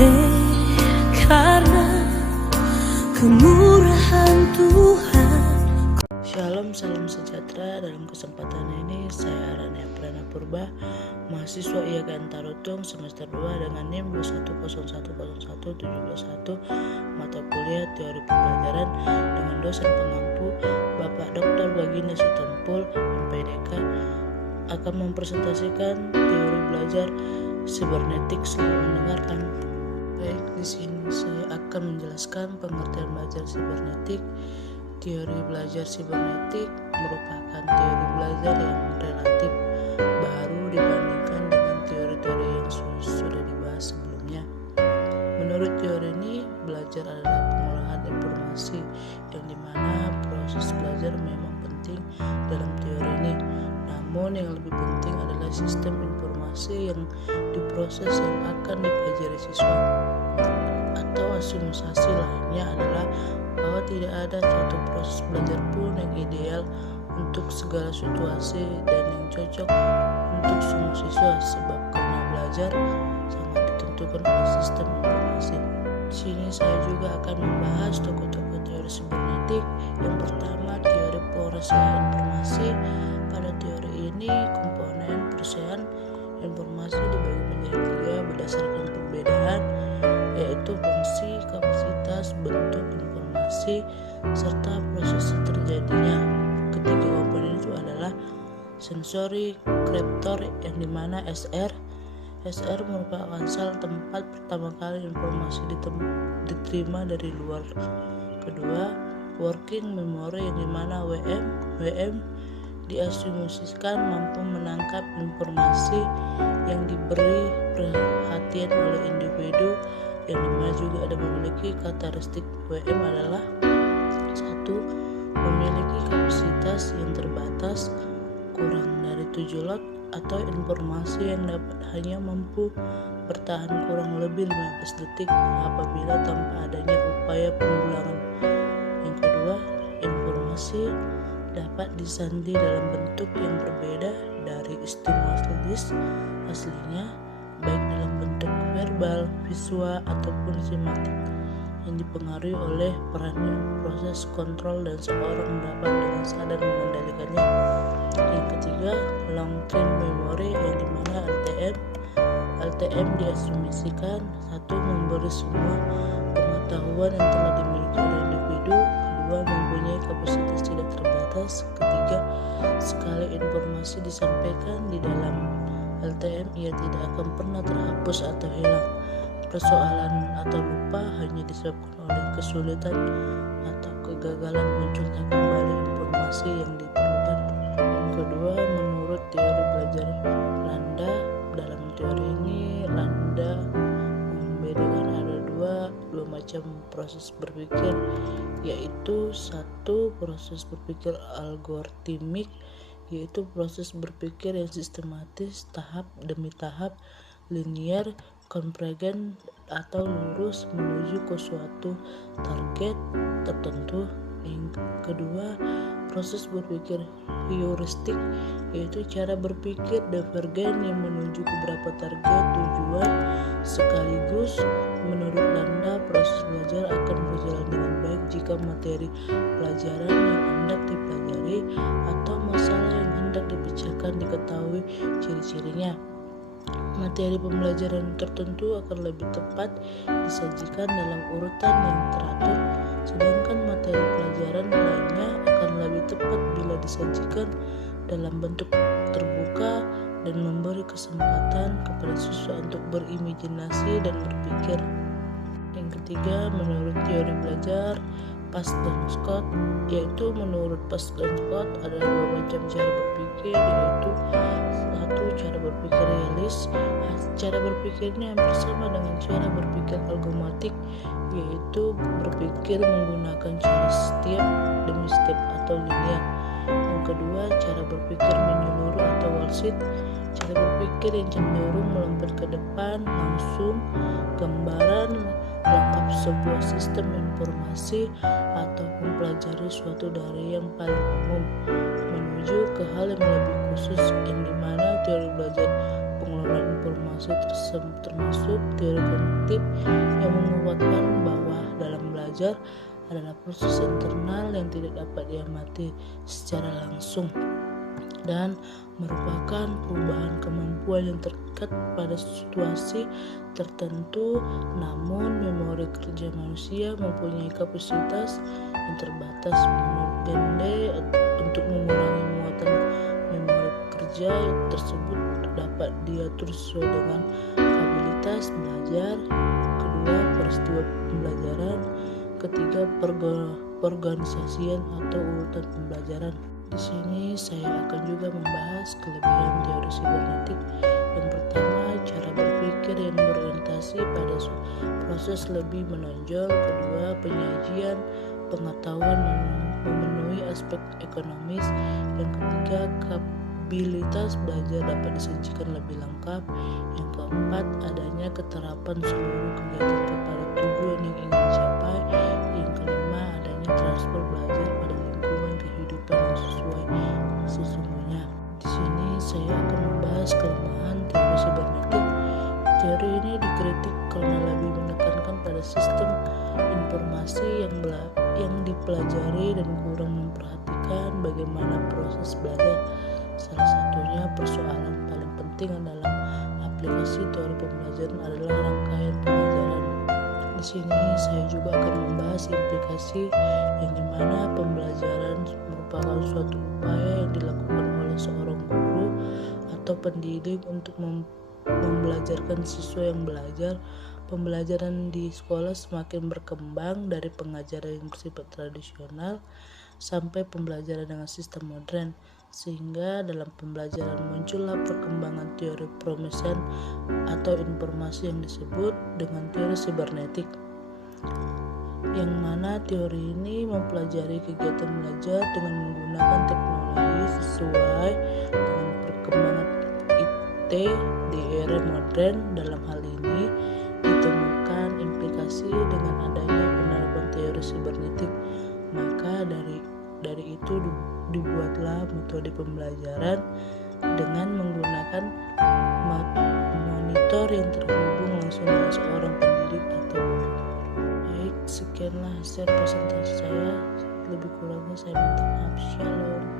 Oleh karena kemurahan Tuhan. Shalom, salam sejahtera. Dalam kesempatan ini saya Arania Prana Purba, mahasiswa IAKN Tarutung semester 2 dengan NIM 21010171, mata kuliah teori pembelajaran dengan dosen pengampu Bapak Dr. Baginda Sitompul, MPDK, akan mempresentasikan teori belajar sibernetik. Selamat mendengarkan. Baik, di sini saya akan menjelaskan pengertian belajar sibernetik. Teori belajar sibernetik merupakan teori belajar yang relatif baru dibandingkan dengan teori-teori yang sudah dibahas sebelumnya. Menurut teori ini, belajar adalah pengolahan informasi, yang dimana proses belajar memang penting dalam teori ini. Namun yang lebih penting adalah sistem informasi yang diproses yang akan dipelajari siswa. Atau asumsi lainnya adalah bahwa tidak ada suatu proses belajar pun yang ideal untuk segala situasi dan yang cocok untuk semua siswa, sebab karena belajar sangat ditentukan oleh sistem informasi. Di sini saya juga akan membahas tokoh-tokoh teori sibernetik. Yang pertama, teori persamaan informasi. Pada teori ini, komponen persamaan informasi dibagi menjadi 3 berdasarkan perbedaan, yaitu fungsi, kapasitas, bentuk informasi, serta proses terjadinya. Ketiga komponen itu adalah sensori kriptor, yang dimana SR merupakan sel tempat pertama kali informasi diterima dari luar. Kedua, working memory, yang dimana WM diasumsikan mampu menangkap informasi yang diberi perhatian oleh individu, yang dimana juga ada memiliki karakteristik. WM adalah 1. Memiliki kapasitas yang terbatas kurang dari 7 lot, atau informasi yang dapat hanya mampu bertahan kurang lebih 15 detik apabila tanpa adanya upaya pengulangan. Yang kedua, informasi dapat disandi dalam bentuk yang berbeda dari stimulus aslinya, baik dalam bentuk verbal, visual, ataupun simatik, yang dipengaruhi oleh perannya proses kontrol dan seorang dapat dengan sadar mengendalikannya. Yang ketiga, long term memory, yang dimana LTM diasumsikan 1. Memberi semua pengetahuan yang telah dimiliki oleh individu. 2. Mempunyai kapasitas tidak terbatas. Ketiga, sekali informasi disampaikan di dalam LTM, ia tidak akan pernah terhapus atau hilang. Persoalan atau lupa hanya disebabkan oleh kesulitan atau kegagalan munculnya kembali informasi yang diperlukan. Yang kedua, menurut teori belajar Landa. Dalam teori ini, Landa membedakan ada dua macam proses berpikir, yaitu 1. Proses berpikir algoritmik, yaitu proses berpikir yang sistematis, tahap demi tahap, linear, konvergen atau lurus menuju ke suatu target tertentu. Yang kedua, proses berpikir heuristik, yaitu cara berpikir divergen yang menuju ke beberapa target tujuan sekaligus. Menurut Landa, proses belajar akan berjalan dengan baik jika materi pelajaran yang hendak dipelajari atau masalah yang hendak dipecahkan diketahui ciri-cirinya. Materi pembelajaran tertentu akan lebih tepat disajikan dalam urutan yang teratur, sedangkan materi pelajaran lainnya akan lebih tepat bila disajikan dalam bentuk terbuka dan memberi kesempatan kepada siswa untuk berimajinasi dan berpikir. Yang ketiga, menurut teori belajar Past dan Scott, yaitu menurut Past dan Scott ada 2 macam cara berpikir, yaitu 1. Cara berpikir realis. Cara berpikir ini hampir sama dengan cara berpikir algomatik, yaitu berpikir menggunakan cara step demi step atau linear. Yang kedua, cara berpikir menyeluruh atau wall-sheet. Cara berpikir yang cenderung melompat ke depan, langsung gambaran lengkap sebuah sistem informasi atau mempelajari suatu dari yang paling umum menuju ke hal yang lebih khusus, yang dimana teori belajar pengelolaan pengumpulan informasi termasuk teori kognitif yang menguatkan bahwa dalam belajar adalah proses internal yang tidak dapat diamati secara langsung dan merupakan perubahan kemampuan yang terikat pada situasi tertentu. Namun memori kerja manusia mempunyai kapasitas yang terbatas. Menurut Gende, untuk mengurangi muatan memori kerja tersebut dapat diatur sesuai dengan kapabilitas belajar, kedua peristiwa pembelajaran, ketiga perorganisasian atau urutan pembelajaran. Di sini saya akan juga membahas kelebihan teori sibernetik. Yang pertama, cara berpikir yang berorientasi pada proses lebih menonjol. Kedua, penyajian pengetahuan memenuhi aspek ekonomis. Yang ketiga, kapabilitas belajar dapat disajikan lebih lengkap. Yang keempat, adanya keterapan seluruh kegiatan kepada tujuan yang ingin dicapai. Yang kelima, adanya transfer belajar pada lingkungan kehidupan yang sesuai sesungguhnya. Di sini saya akan membahas kelemahan teori sibernetik. Teori ini dikritik karena lebih menekankan pada sistem informasi yang dipelajari dan kurang memperhatikan bagaimana proses belajar. Salah satunya persoalan paling penting dalam aplikasi teori pembelajaran adalah rangkaian pembelajaran. Di sini saya juga akan membahas implikasi yang dimana pembelajaran merupakan suatu upaya yang dilakukan oleh seorang guru atau pendidik untuk membelajarkan siswa yang belajar. Pembelajaran di sekolah semakin berkembang dari pengajaran yang bersifat tradisional sampai pembelajaran dengan sistem modern, sehingga dalam pembelajaran muncullah perkembangan teori pemesan atau informasi yang disebut dengan teori sibernetik, yang mana teori ini mempelajari kegiatan belajar dengan menggunakan teknologi sesuai dengan perkembangan IT di era modern. Dalam hal ini ditemukan implikasi dengan adanya penerapan teori sibernetik, maka dari itu dibuatlah metode pembelajaran dengan menggunakan monitor yang terhubung langsung dengan seorang pendidik atau guru. Baik, sekianlah hasil presentasi saya. Lebih kurangnya saya minta maaf. Shalom.